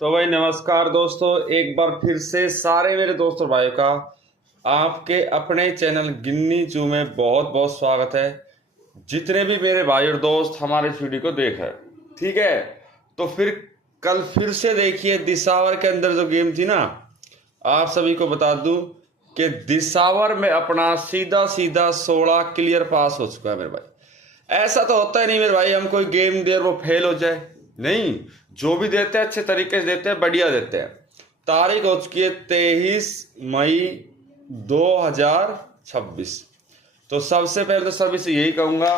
तो भाई नमस्कार दोस्तों, एक बार फिर से सारे मेरे दोस्त और भाइयों का आपके अपने चैनल गिन्नी चू में बहुत बहुत स्वागत है। जितने भी मेरे भाई और दोस्त हमारे इस वीडियो को देख रहे हैं, ठीक है, तो फिर कल फिर से देखिए दिसावर के अंदर जो गेम थी ना, आप सभी को बता दूं कि दिसावर में अपना सीधा सीधा 16 क्लियर पास हो चुका है मेरे भाई। ऐसा तो होता ही नहीं मेरे भाई, हम कोई गेम दे और वो फेल हो जाए, नहीं, जो भी देते हैं अच्छे तरीके से देते हैं, बढ़िया देते हैं। तारीख हो चुकी है 23 मई 2026। तो सबसे पहले तो सभी से यही कहूंगा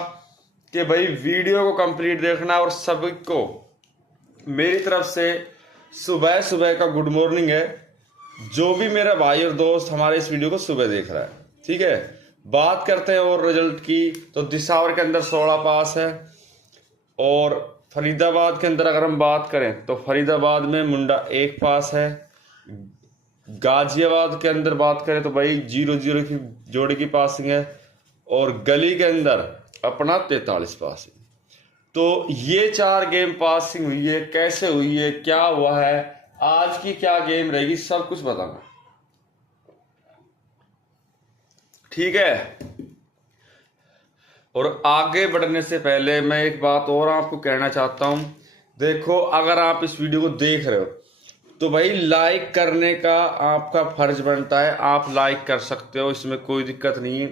कि भाई वीडियो को कंप्लीट देखना, और सभी को मेरी तरफ से सुबह सुबह का गुड मॉर्निंग है। जो भी मेरा भाई और दोस्त हमारे इस वीडियो को सुबह देख रहा है, ठीक है। बात करते हैं और रिजल्ट की, तो दिसावर के अंदर 16 पास है, और फरीदाबाद के अंदर अगर हम बात करें तो फरीदाबाद में मुंडा 1 पास है। गाजियाबाद के अंदर बात करें तो भाई 0-0 की जोड़ी की पासिंग है, और गली के अंदर अपना 43 पास है। तो ये 4 गेम पासिंग हुई है, कैसे हुई है, क्या हुआ है, आज की क्या गेम रहेगी, सब कुछ बताना, ठीक है। और आगे बढ़ने से पहले मैं एक बात और आपको कहना चाहता हूं। देखो, अगर आप इस वीडियो को देख रहे हो तो भाई लाइक करने का आपका फर्ज बनता है। आप लाइक कर सकते हो, इसमें कोई दिक्कत नहीं है।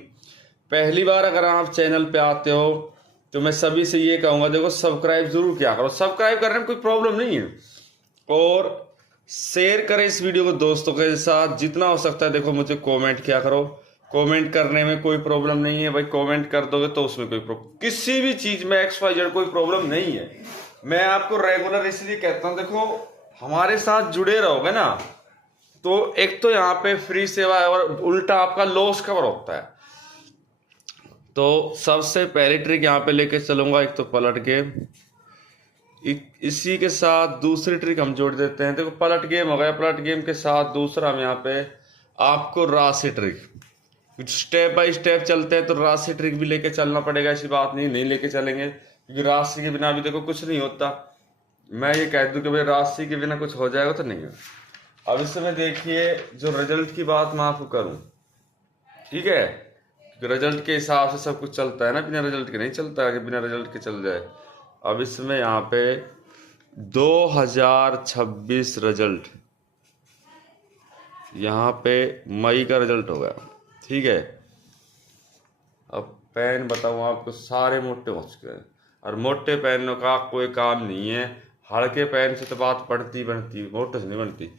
पहली बार अगर आप चैनल पे आते हो तो मैं सभी से ये कहूंगा, देखो सब्सक्राइब जरूर किया करो, सब्सक्राइब करने में कोई प्रॉब्लम नहीं है। और शेयर करें इस वीडियो को दोस्तों के साथ, जितना हो सकता है। देखो, मुझे कमेंट किया करो, कमेंट करने में कोई प्रॉब्लम नहीं है भाई। कमेंट कर दोगे तो उसमें कोई प्रॉब्लम, किसी भी चीज में XYZ कोई प्रॉब्लम नहीं है। मैं आपको रेगुलर इसलिए कहता हूं, देखो हमारे साथ जुड़े रहोगे ना, तो एक तो यहाँ पे फ्री सेवा है, और उल्टा आपका लॉस कवर होता है। तो सबसे पहली ट्रिक यहाँ पे लेके चलूंगा, एक तो पलट गेम, इसी के साथ दूसरी ट्रिक हम जोड़ देते हैं। देखो, पलट गेम हो गया, पलट गेम के साथ दूसरा हम यहाँ पे आपको राशि ट्रिक, स्टेप बाय स्टेप चलते हैं, तो राशि ट्रिक भी लेके चलना पड़ेगा। ऐसी बात नहीं लेके चलेंगे, क्योंकि राशि के बिना भी देखो कुछ नहीं होता। मैं ये कह दूं कि भाई राशि के बिना कुछ हो जाएगा तो नहीं है। अब इस समय देखिए, जो रिजल्ट की बात मैं आपको करूं, ठीक है, रिजल्ट के हिसाब से सब कुछ चलता है ना, बिना रिजल्ट के नहीं चलता कि बिना रिजल्ट के चल जाए। अब इसमें यहाँ पे 2026 रिजल्ट, यहाँ पे मई का रिजल्ट हो गया, ठीक है। अब पेन बताऊँ आपको, सारे मोटे हो चुके हैं, और मोटे पेनों का कोई काम नहीं है। हल्के पेन से तो बात बनती, मोटे से नहीं बनती।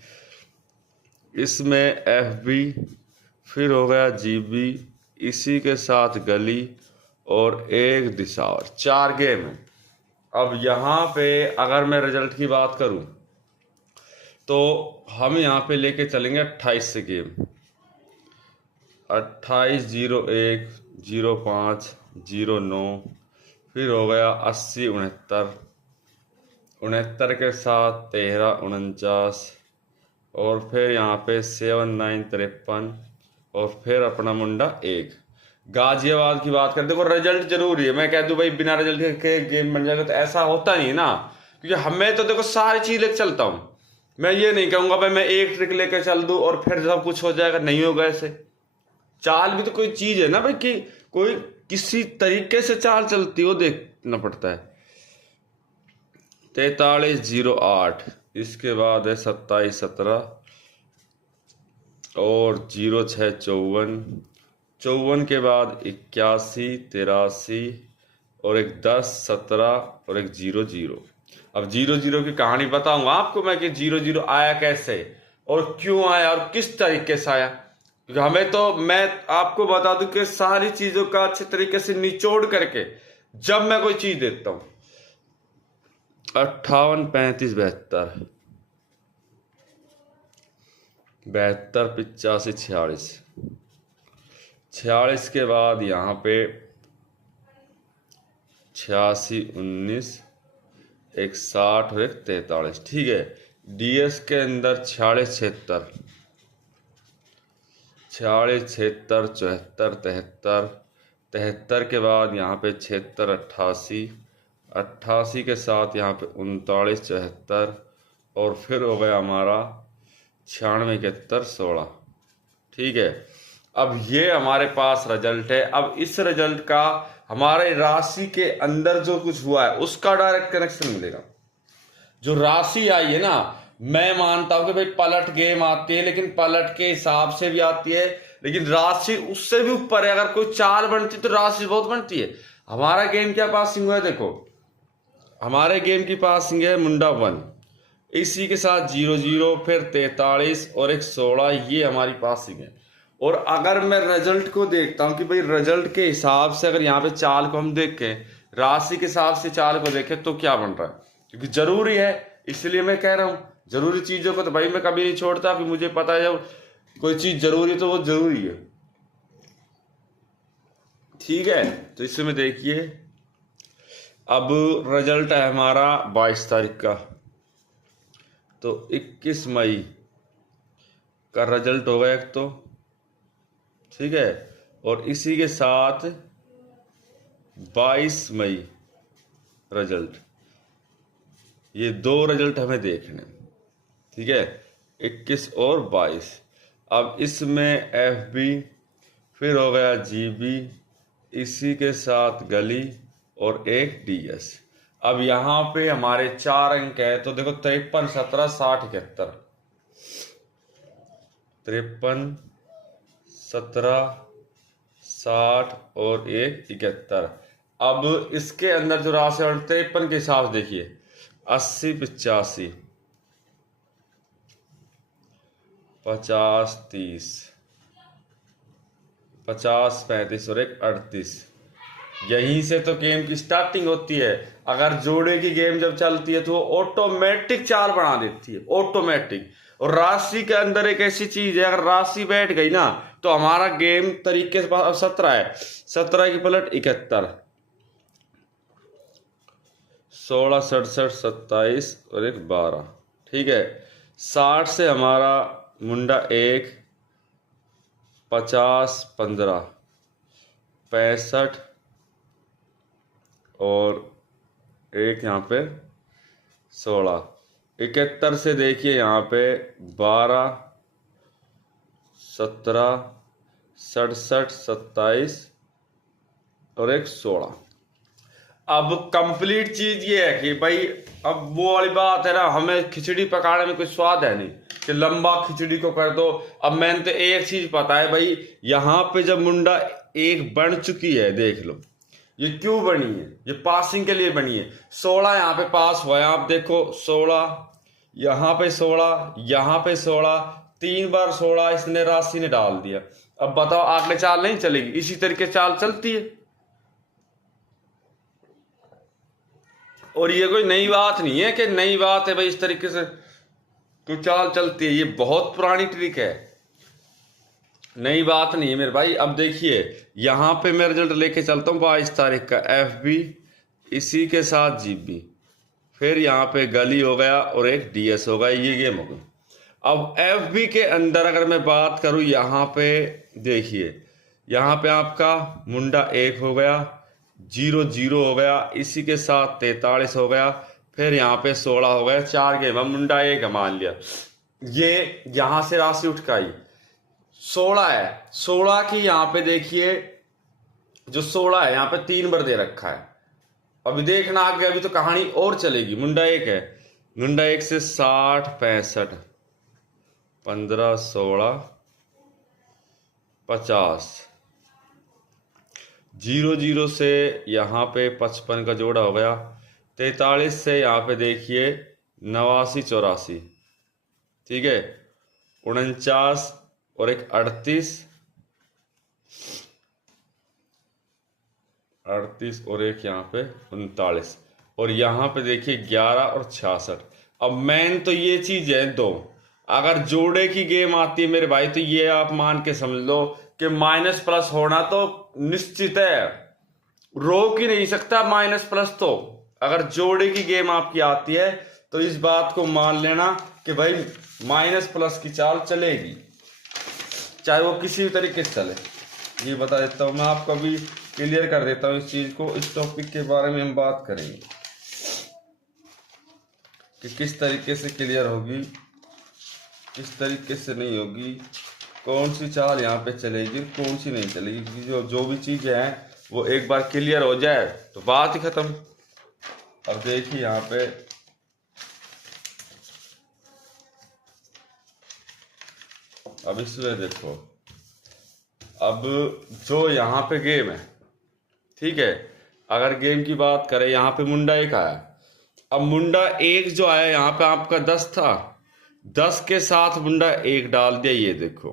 इसमें FB, फिर हो गया GB, इसी के साथ गली, और एक दिसावर, 4 गेम है। अब यहाँ पे अगर मैं रिजल्ट की बात करूं तो हम यहाँ पे लेके चलेंगे 28 से गेम, 28, 01, 05, 09, फिर हो गया 80, 69, 69 के साथ 13, 49, और फिर यहाँ पे 7, 9, 53, और फिर अपना मुंडा 1। गाजियाबाद की बात करें, देखो रिजल्ट जरूरी है। मैं कह दूं भाई बिना रिजल्ट के गेम बन जाएगा, तो ऐसा होता नहीं ना, क्योंकि हमें तो देखो सारी चीज लेकर चलता हूं। मैं ये नहीं कहूंगा भाई मैं एक ट्रिक लेकर चल दूं और फिर सब कुछ हो जाएगा, नहीं होगा ऐसे। चाल भी तो कोई चीज है ना भाई, कि कोई किसी तरीके से चाल चलती हो, देखना पड़ता है। 4308, इसके बाद है 27, 17, और 06, 54, 54 के बाद 81, 83, और एक 10, 17, और एक 00। अब 00 की कहानी बताऊंगा आपको मैं, कि 00 आया कैसे और क्यों आया और किस तरीके से आया। क्योंकि हमें तो, मैं आपको बता दूं कि सारी चीजों का अच्छे तरीके से निचोड़ करके जब मैं कोई चीज देता हूं। 58, 35, 72, 72, 85, 46, 46 के बाद यहाँ पे 86, 19, एक 60 और एक 43, ठीक है। DS के अंदर 46, 76, 46, 76, 74, 73, 73 के बाद यहाँ पे 76, 88, 88 के साथ यहाँ पे 39, 74, और फिर हो गया हमारा 96, 71, 16। ठीक है, अब ये हमारे पास रिजल्ट है। अब इस रिजल्ट का हमारे राशि के अंदर जो कुछ हुआ है उसका डायरेक्ट कनेक्शन मिलेगा। जो राशि आई है ना, मैं मानता हूं कि भाई पलट गेम आती है, लेकिन पलट के हिसाब से भी आती है, लेकिन राशि उससे भी ऊपर है। अगर कोई चाल बनती तो राशि बहुत बनती है। हमारा गेम क्या पासिंग हुआ है, देखो हमारे गेम की पासिंग है मुंडा 1, इसी के साथ 0-0, फिर 43 और एक 16, ये हमारी पासिंग है। और अगर मैं रिजल्ट को देखता हूं कि भाई रिजल्ट के हिसाब से अगर यहाँ पे चाल को हम देखें, राशि के हिसाब से चाल को देखें तो क्या बन रहा है, क्योंकि जरूरी है, इसलिए मैं कह रहा हूं जरूरी चीजों को तो भाई मैं कभी नहीं छोड़ता। कि मुझे पता है जब कोई चीज जरूरी है तो वो जरूरी है। ठीक है, तो इसमें देखिए अब रिजल्ट है हमारा 22 तारीख का, तो 21 मई का रिजल्ट होगा एक तो। ठीक है, और इसी के साथ 22 मई रिजल्ट, ये दो रिजल्ट हमें देखने। ठीक है, 21 और 22। अब इसमें FB, फिर हो गया GB, इसी के साथ गली और एक DS। अब यहाँ पे हमारे 4 अंक है, तो देखो 53, 17, 60, 71, 53, 17, 60 और एक 71। अब इसके अंदर जो राशि और 53 के हिसाब से देखिए 80, 85, 50, 30, 50, 35 और एक 38। यहीं से तो गेम की स्टार्टिंग होती है। अगर जोड़े की गेम जब चलती है तो वो ऑटोमेटिक चाल बना देती है, ऑटोमेटिक। और राशि के अंदर एक ऐसी चीज है, अगर राशि बैठ गई ना तो हमारा गेम तरीके से 17 है, 17 की पलट 71, 16, 67, 27 और एक 12। ठीक है, 60 से हमारा मुंडा 1, 50, 15, 65 और एक यहाँ पे 16, 71 से देखिए यहाँ पे 12, 17, 67, 27 और एक 16। अब कंप्लीट चीज ये है कि भाई अब वो वाली बात है ना, हमें खिचड़ी पकाने में कोई स्वाद है नहीं कि लंबा खिचड़ी को कर दो। अब मैंने तो एक चीज पता है भाई, यहाँ पे जब मुंडा 1 बन चुकी है, देख लो ये क्यों बनी है, ये पासिंग के लिए बनी है। 16 यहाँ पे पास हुआ है, आप देखो 16, यहाँ पे 16, यहाँ पे 16, 3 बार 16 इसने राशि ने डाल दिया। अब बताओ आगे चाल नहीं चलेगी, इसी तरीके चाल चलती है। और ये कोई नई बात नहीं है कि नई बात है भाई इस तरीके से कोई चाल चलती है, ये बहुत पुरानी ट्रिक है, नई बात नहीं है मेरे भाई। अब देखिए यहाँ पे मैं रिजल्ट लेके चलता हूँ 22 तारीख का, FB, इसी के साथ GB, फिर यहाँ पे गली हो गया और एक DS हो गया, ये गेम हो गई। अब FB के अंदर अगर मैं बात करूँ, यहाँ पे देखिए यहाँ पे आपका मुंडा 1 हो गया, 0-0 हो गया, इसी के साथ 43 हो गया, फिर यहाँ पे 16 हो गया, 4 गेम। अब मुंडा 1 मान लिया, ये यहाँ से राशि उठ के आई 16 है, 16 की यहाँ पे देखिए जो 16 है यहाँ पे 3 बार दे रखा है। अभी देखना आगे, अभी तो कहानी और चलेगी। मुंडा 1 है, मुंडा 1 से 60, 65, 15, 16, 50, 0-0 से यहाँ पे 55 का जोड़ा हो गया, 43 से यहाँ पे देखिए 89, 84। ठीक है, 49 और एक 38, 38 और एक यहाँ पे 39, और यहाँ पे देखिए 11 और 66। अब मेन तो ये चीज है दो, अगर जोड़े की गेम आती है मेरे भाई तो ये आप मान के समझ लो कि माइनस प्लस होना तो निश्चित है, रोक ही नहीं सकता माइनस प्लस। तो अगर जोड़े की गेम आपकी आती है तो इस बात को मान लेना कि भाई माइनस प्लस की चाल चलेगी, चाहे वो किसी भी तरीके से चले। ये बता देता हूँ मैं आपको, अभी क्लियर कर देता हूँ इस चीज को। इस टॉपिक के बारे में हम बात करेंगे कि किस तरीके से क्लियर होगी, किस तरीके से नहीं होगी, कौन सी चाल यहाँ पे चलेगी, कौन सी नहीं चलेगी। क्योंकि जो भी चीज़ें हैं वो एक बार क्लियर हो जाए तो बात ही खत्म। अब देखिए यहाँ पे अब इसमें देखो, अब जो यहाँ पे गेम है, ठीक है, अगर गेम की बात करें, यहाँ पे मुंडा एक आया। अब मुंडा एक जो आया यहाँ पे आपका 10 था, 10 के साथ मुंडा एक डाल दिया, ये देखो।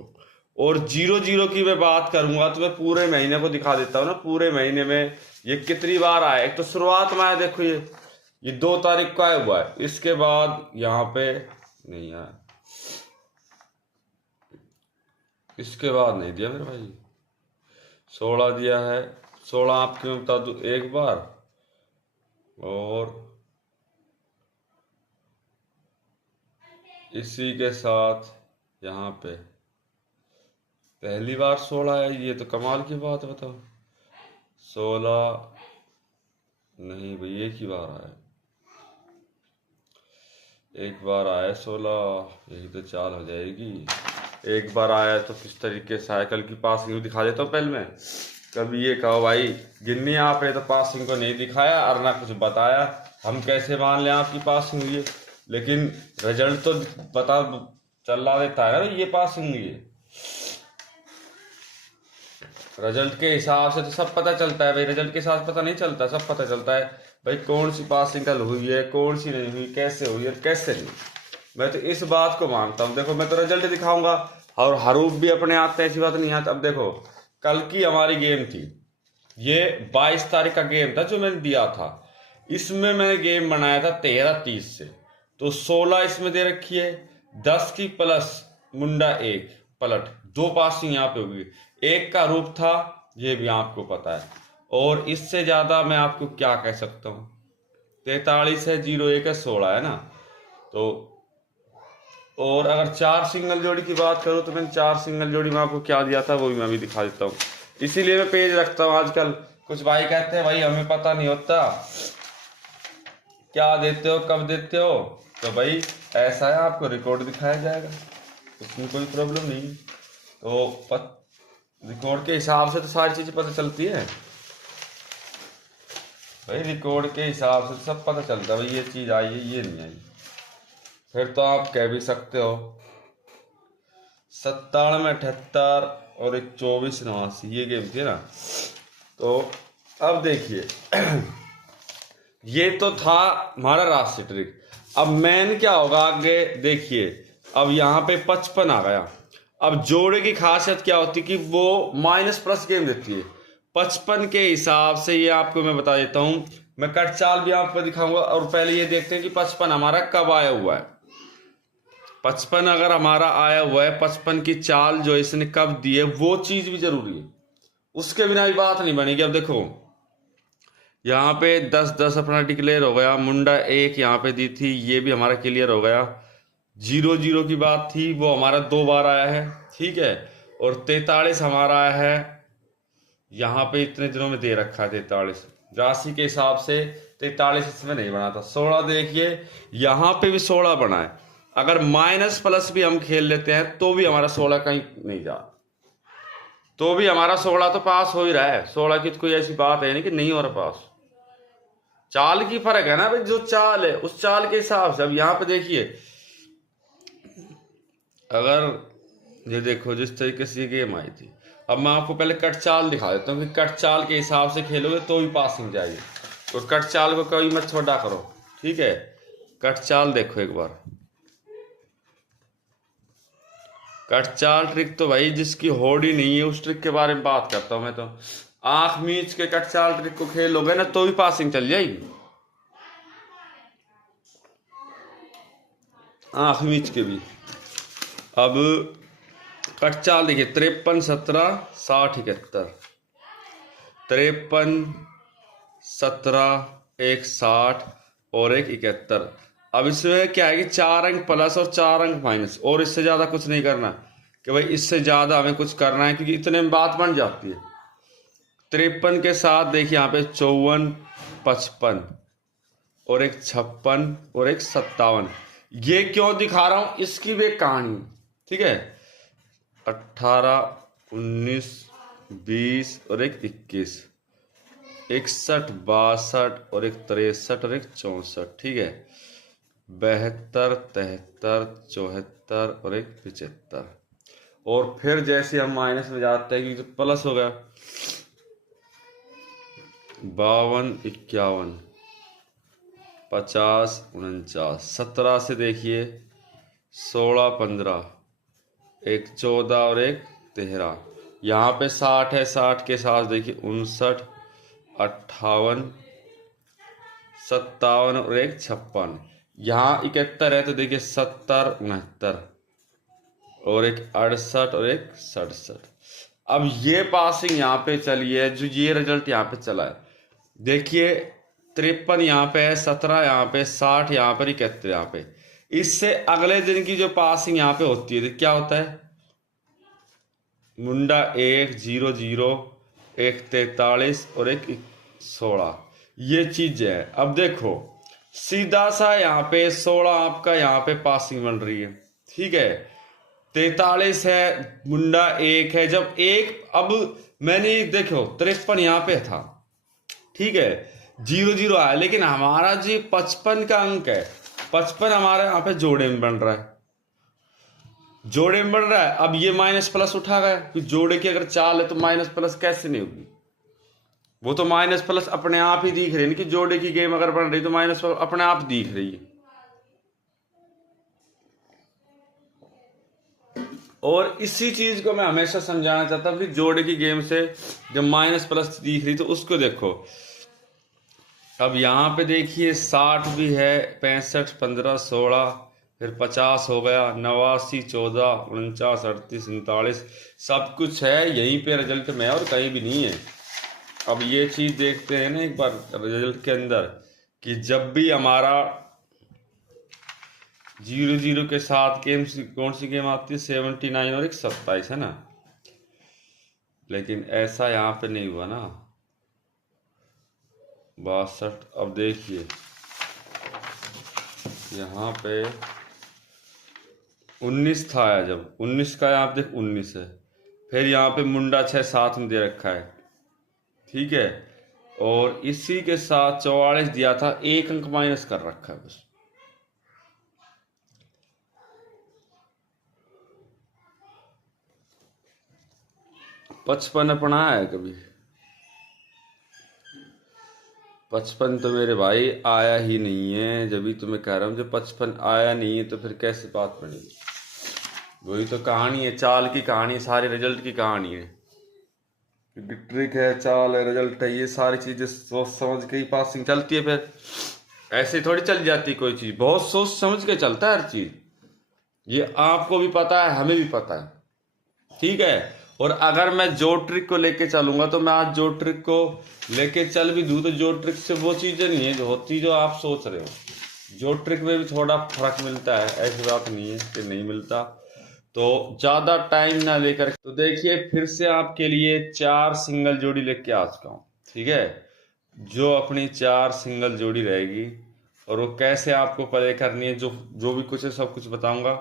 और 0-0 की मैं बात करूंगा तो मैं पूरे महीने को दिखा देता हूँ ना, पूरे महीने में ये कितनी बार आया। एक तो शुरुआत में आया, देखो ये 2 तारीख को आया हुआ है, इसके बाद यहाँ पे नहीं आया, इसके बाद नहीं दिया मेरे भाई। 16 दिया है, 16 आपके मैं बता दूं एक बार, और इसी के साथ यहाँ पे पहली बार 16 है। ये तो कमाल की बात है, बताओ। 16 नहीं भाई, एक ही बार आया, एक बार आया 16, यही तो चाल हो जाएगी। एक बार आया तो किस तरीके से साइकिल की पासिंग दिखा देता हूँ पहले मैं। कभी ये कहो भाई गिन्नी आपने तो पासिंग को नहीं दिखाया और ना कुछ बताया, हम कैसे मान लें आपकी पासिंग हुई है। लेकिन रिजल्ट तो पता चला देता है ना ये पासिंग हुई है। रिजल्ट के हिसाब से तो सब पता चलता है भाई, रिजल्ट के साथ पता नहीं चलता, सब पता चलता है भाई कौन सी पासिंग कल हुई है, कौन सी नहीं हुई, कैसे हुई है कैसे नहीं। मैं तो इस बात को मानता हूँ। देखो मैं तो रिजल्ट दिखाऊंगा और हरूफ भी अपने आते हैं, ऐसी बात नहीं आती। अब देखो कल की हमारी गेम थी, ये 22 तारीख का गेम था जो मैंने दिया था। इसमें मैंने गेम बनाया था 13-30 से, तो 16 इसमें दे रखी है, 10 की प्लस मुंडा एक पलट, 2 पासिंग यहाँ पे होगी, एक का रूप था, ये भी आपको पता है। और इससे ज्यादा मैं आपको क्या कह सकता हूँ, 43 है, 0-1 है, 16 है ना। तो और अगर 4 सिंगल जोड़ी की बात करूँ तो मैंने 4 सिंगल जोड़ी में आपको क्या दिया था वो भी मैं भी दिखा देता हूँ। इसीलिए मैं पेज रखता हूँ। आजकल कुछ भाई कहते हैं भाई हमें पता नहीं होता क्या देते हो कब देते हो, तो भाई ऐसा है, आपको रिकॉर्ड दिखाया जाएगा, उसमें कोई प्रॉब्लम नहीं। तो रिकॉर्ड के हिसाब से तो सारी चीजें पता चलती है भाई, रिकॉर्ड के हिसाब से सब पता चलता है भाई, ये चीज आई है ये नहीं आई। फिर तो आप कह भी सकते हो 97-78 और एक 24-89 ये गेम थी ना। तो अब देखिए ये तो था हमारा राष्ट्रीय ट्रिक। अब मैन क्या होगा आगे देखिए, अब यहाँ पे 55 आ गया। अब जोड़े की खासियत क्या होती है कि वो माइनस प्लस गेम देती है। 55 के हिसाब से ये आपको मैं बता देता हूं, मैं कट चाल भी आपको दिखाऊंगा। और पहले ये देखते हैं कि 55 हमारा कब आया हुआ है। 55 अगर हमारा आया हुआ है, 55 की चाल जो इसने कब दी है वो चीज भी जरूरी है, उसके बिना भी बात नहीं बनेगी। अब देखो यहाँ पे 10-10 अपना डिक्लेयर हो गया, मुंडा एक यहाँ पे दी थी, ये भी हमारा क्लियर हो गया। 0-0 की बात थी वो हमारा 2 बार आया है, ठीक है। और 43 हमारा आया है, यहाँ पे इतने दिनों में दे रखा है 43 राशि के हिसाब से। 43 इसमें नहीं बना था। 16 देखिए यहाँ पे भी 16 बना है। अगर माइनस प्लस भी हम खेल लेते हैं तो भी हमारा 16 कहीं नहीं जा, तो भी हमारा 16 तो पास हो ही रहा है। 16 की तो कोई ऐसी बात है नहीं कि नहीं हो रहा पास। चाल की फर्क है ना भाई, जो चाल है उस चाल के हिसाब से। अब यहाँ पे देखिए, अगर ये देखो जिस तरीके से ये गेम आई थी, अब मैं आपको पहले कट चाल दिखा देता हूँ कि कट चाल के हिसाब से खेलोगे तो भी पासिंग जाएगी। तो कट चाल को कभी मत छोटा करो, ठीक है। कट चाल देखो एक बार, कट चाल ट्रिक तो भाई जिसकी होड़ ही नहीं है उस ट्रिक के बारे में बात करता हूं मैं। तो आंख मीच के कट चाल ट्रिक को खेलोगे ना तो भी पासिंग चल जाएगी, आंख मीच के भी। अब कट चाल देखिए 53-17 60-71, 53-17 एक 60 और एक 71। अब इसमें क्या है कि 4 अंक प्लस और 4 अंक माइनस, और इससे ज्यादा कुछ नहीं करना कि भाई इससे ज्यादा हमें कुछ करना है, क्योंकि इतने में बात बन जाती है। 53 के साथ देखिए यहाँ पे 54-55 और एक 56 और एक 57। ये क्यों दिखा रहा हूं, इसकी भी एक कहानी, ठीक है। 18, 19, 20 और एक 21, 61, 62 और एक 63 और एक 64, ठीक है। 72, 73, 74 और एक 75। और फिर जैसे हम माइनस में जाते हैं कि तो प्लस हो गया, 52, 51, 50, 49, 17 से देखिए 16, 15, एक 14 और एक 13। यहाँ पे 60 है, 60 के साथ देखिए 59, 58, 57 और एक 56। यहाँ 71 है तो देखिए 70, 69 और एक 68 और एक 67। अब ये पासिंग यहाँ पे चली है, जो ये रिजल्ट यहाँ पे चला है, देखिए 53 यहाँ पे है, 17 यहाँ पे, 60 यहाँ पर, 71 यहाँ पे। इससे अगले दिन की जो पासिंग यहाँ पे होती है तो क्या होता है, मुंडा 1, 0, 0, एक 43 और एक 16। ये चीज है। अब देखो सीधा सा यहाँ पे 16 आपका यहाँ पे पासिंग बन रही है, ठीक है। 43 है, मुंडा 1 है, जब एक, अब मैंने देखो 53 यहाँ पे था, ठीक है, 0, 0 आया, लेकिन हमारा जो 55 का अंक है, 55 हमारे यहाँ पे जोड़े में बन रहा है, जोड़े में बन रहा है। अब ये माइनस प्लस उठा गया कि जोड़े की अगर चाल है तो माइनस प्लस कैसे नहीं होगी, वो तो माइनस प्लस अपने आप ही दिख रही है कि जोड़े की गेम अगर बन रही तो माइनस प्लस अपने आप दिख रही है। और इसी चीज को मैं हमेशा समझाना चाहता हूँ कि जोड़े की गेम से जब माइनस प्लस दिख रही तो उसको देखो। अब यहाँ पे देखिए 60 भी है, 65, 15, 16, फिर 50 हो गया, 89, 14, 49, 38, 39, सब कुछ है यहीं पे रिजल्ट में और कहीं भी नहीं है। अब ये चीज देखते हैं ना एक बार रिजल्ट के अंदर कि जब भी हमारा 0, 0 के साथ गेम कौन सी गेम आती है, 79 और एक 27 है ना, लेकिन ऐसा यहाँ पे नहीं हुआ ना, 62। अब देखिए यहाँ पे 19 था, जब 19 का यहाँ पे देख 19 है, फिर यहाँ पे मुंडा 6 साथ में दे रखा है, ठीक है, और इसी के साथ 44 दिया था, एक अंक माइनस कर रखा है बस। पचपन अपना है कभी, 55 तो मेरे भाई आया ही नहीं है, जब भी तुम्हें कह रहा हूँ जब 55 आया नहीं है तो फिर कैसे बात बनेगी। वही तो कहानी है, चाल की कहानी, सारी रिजल्ट की कहानी है, ट्रिक है, चाल है, रिजल्ट है, ये सारी चीजें सोच समझ के ही पासिंग चलती है। फिर ऐसे थोड़ी चल जाती कोई चीज, बहुत सोच समझ के चलता है हर चीज, ये आपको भी पता है, हमें भी पता है, ठीक है। और अगर मैं जो ट्रिक को लेके चलूंगा तो मैं आज जो ट्रिक को लेके चल भी दूं तो जो ट्रिक से वो चीजें नहीं है जो होती जो आप सोच रहे हो, जो ट्रिक में भी थोड़ा फर्क मिलता है, ऐसी बात नहीं है कि नहीं मिलता। तो ज्यादा टाइम ना लेकर तो देखिए फिर से आपके लिए 4 सिंगल जोड़ी लेके आ चुका हूँ, ठीक है। जो अपनी 4 सिंगल जोड़ी रहेगी और वो कैसे आपको प्ले करनी है, जो जो भी कुछ है सब कुछ बताऊंगा।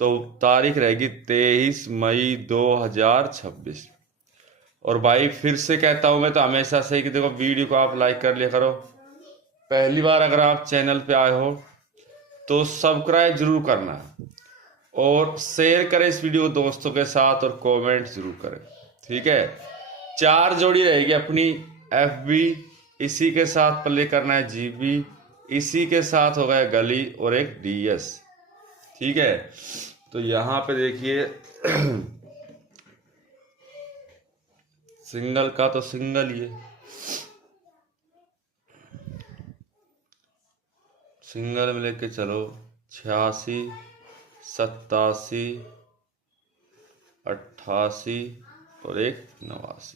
तो तारीख रहेगी 23 मई 2026। और भाई फिर से कहता हूं मैं तो हमेशा से कि देखो वीडियो को आप लाइक कर लिया करो, पहली बार अगर आप चैनल पे आए हो तो सब्सक्राइब जरूर करना और शेयर करें इस वीडियो को दोस्तों के साथ और कमेंट जरूर करें, ठीक है। 4 जोड़ी रहेगी अपनी FB, इसी के साथ प्ले करना है GB, इसी के साथ हो गया गली और एक DS, ठीक है। तो यहाँ पे देखिए सिंगल का तो सिंगल ही है, सिंगल में लेके चलो 86, 87, 88 और एक 89।